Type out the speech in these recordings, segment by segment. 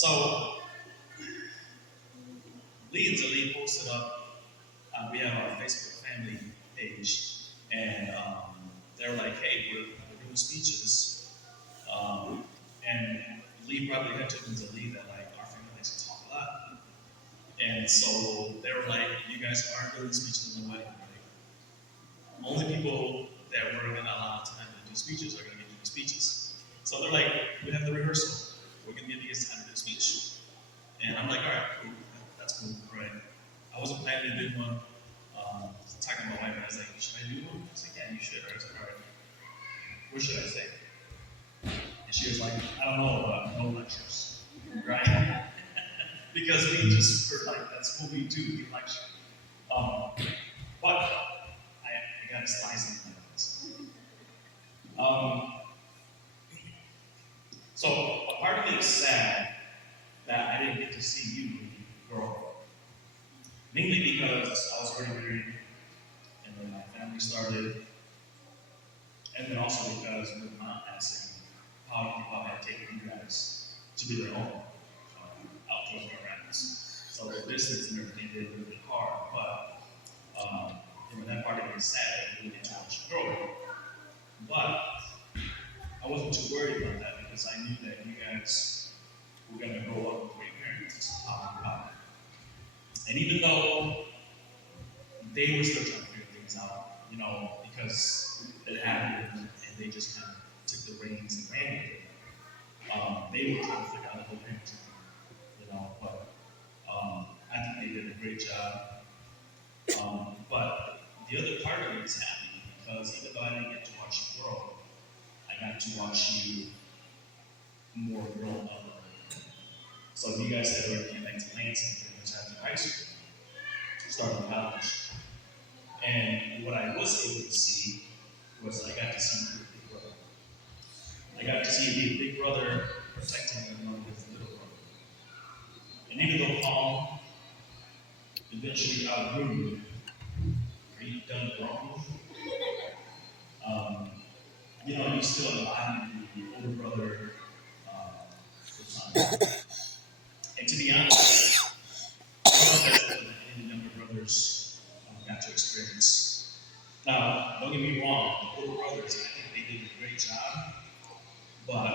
So Lee and Lee posted up, we have our Facebook family page, and they were like, hey, we're doing speeches. And Lee probably had to Lee that like our family likes to talk a lot. And so they were like, you guys aren't doing speeches in the wedding, right? Only people that we're gonna allow time to do speeches are gonna get to do speeches. So they're like, we have the rehearsal. We're gonna give you guys time to do a speech. And I'm like, all right, cool. That's cool, right? I wasn't planning to do one. Talking to my wife, and I was like, should I do one? I was like, yeah, you should. I was like, all right, what should I say? And she was like, I don't know, no lectures, right? Because we just were like, that's what we do, we lecture. But I got a slice of this. So a part of me is sad that I didn't get to see you grow up. Mainly because I was already married, and then my family started, and then also because we're not asking how people had taken you guys to be their own outdoor programs. So the business and everything did really hard, but that part of me is sad that we didn't get to watch you grow. But I wasn't too worried about that because I knew that you guys were going to grow up with great parents. And even though they were still trying to figure things out, because it happened and they just kind of took the reins and ran with it. They were trying to figure out the whole parenting, but I think they did a great job. But the other part of it is happy because even though I didn't get to watch you grow, I got to watch you more grow up. So you guys had already came back to Lansing pretty much after high school, starting college. And what I was able to see was I got to see you be a big brother. I got to see you be a big brother protecting his little brother. And even though Paul eventually outgrew you, or you done wrong, you still embody the older brother persona. And to be honest, I don't know if that's what any younger brothers got to experience. Now, don't get me wrong, the older brothers, I think they did a great job, but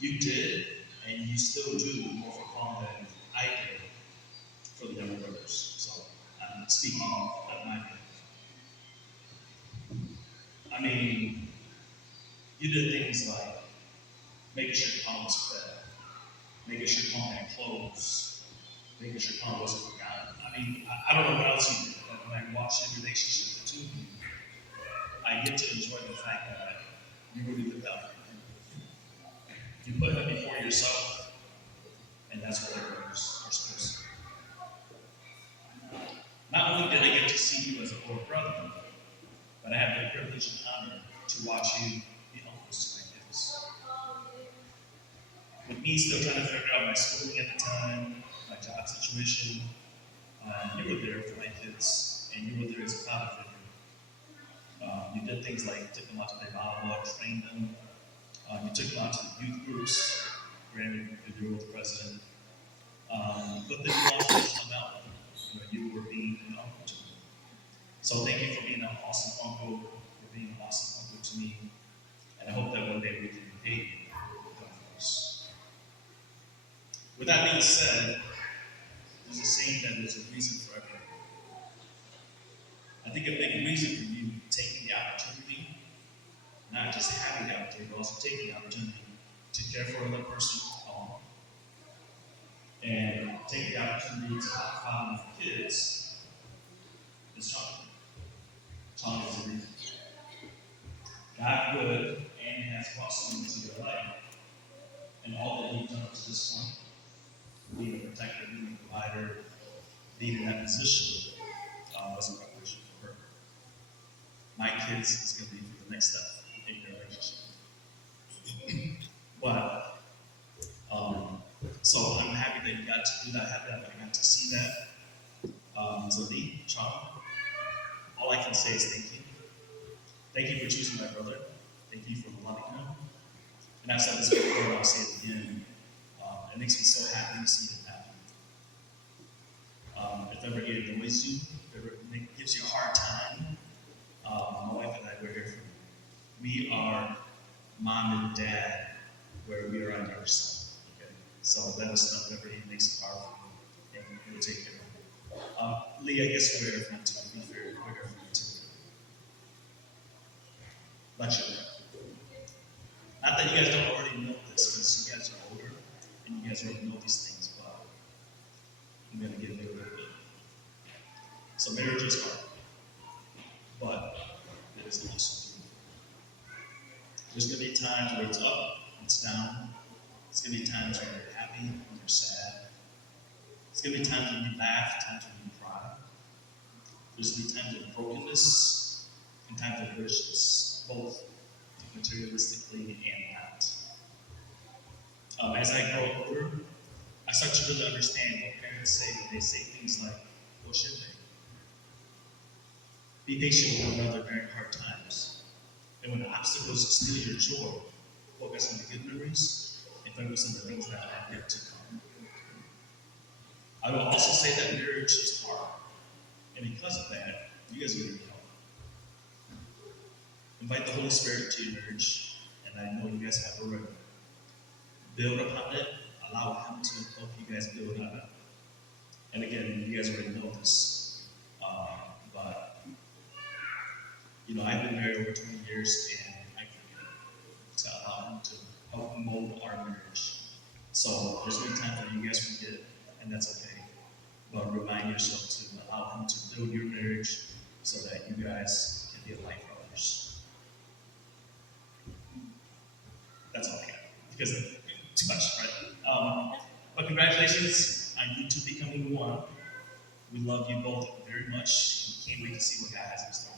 you did, and you still do more for Paul than I did for the younger brothers. So I'm speaking of my family. I mean, you did things like making sure Paul was fed, making sure Paul had clothes, making sure Paul wasn't forgotten. I mean, I don't know what else you did, but when I watch your relationship with you, I get to enjoy the fact that you really lived out. You put him before yourself, and that's what the brothers are supposed to do. Not only did I get to see you as a older brother, but I have the privilege and honor to watch you be uncles to my kids. With me still trying to figure out my schooling at the time, my job situation, you were there for my kids, and you were there as a father figure. You did things like took them out to play volleyball, trained them. You took them out to the youth groups, granted you were the president. But then you also just hung out where you were being an uncle to me. So thank you for being an awesome uncle, for being an awesome uncle to me. And I hope that one day we can repay you for us. With that being said, there's a saying that there's a reason for everything. I think a big reason for you taking the opportunity, not just having the opportunity, but also taking the opportunity to care for another person at home. And take the opportunity to have fun with kids is Chong. Chong is a reason. God good and has brought someone into your life. And all that you've done up to this point, being a protector, being a provider, being in that position, was a revelation for her. My kids is going to be for the next step in your relationship. But, so I'm happy that you got to do that, happy that I got to see that. So Lee, Chong, all I can say is thank you. Thank you for choosing my brother. Thank you for loving him. And I've said this before, and I'll say it again. It makes me so happy to see it happen. If ever it annoys you, if ever it gives you a hard time, my wife and I were here for you. We are mom and dad where we are on your side. Okay? So let us know whenever he makes it hard for you, and we'll take care of it. Lee, I guess we're here for you too. To be fair, we're here for you too. Much of that. Not that you guys don't already know this, because you guys are older and you guys already know these things, but I'm going to give you a little bit. So marriage is hard, but it is also beautiful. There's going to be times where it's up, it's down. It's going to be times when you're happy, when you're sad. It's going to be times when you laugh, times when you cry. There's going to be times of brokenness and times of richness, both materialistically and not. As I grow older, I start to really understand what parents say when they say things like, "Well, should they? Be patient with one another during hard times. And when obstacles steal your joy, focus on the good memories and focus on the things that are yet to come." I will also say that marriage is hard. And because of that, you guys are going to need help. Invite the Holy Spirit to your marriage, and I know you guys have already. Build upon it, allow Him to help you guys build on it. And again, you guys already know this, but I've been married over 20 years, and I can to allow Him to help mold our marriage. So there's many times that you guys forget, and that's okay. But remind yourself to allow Him to build your marriage so that you guys can be a light for others. That's all I got. Because of too much, right? But congratulations on you two becoming one. We love you both very much. We can't wait to see what God has in store.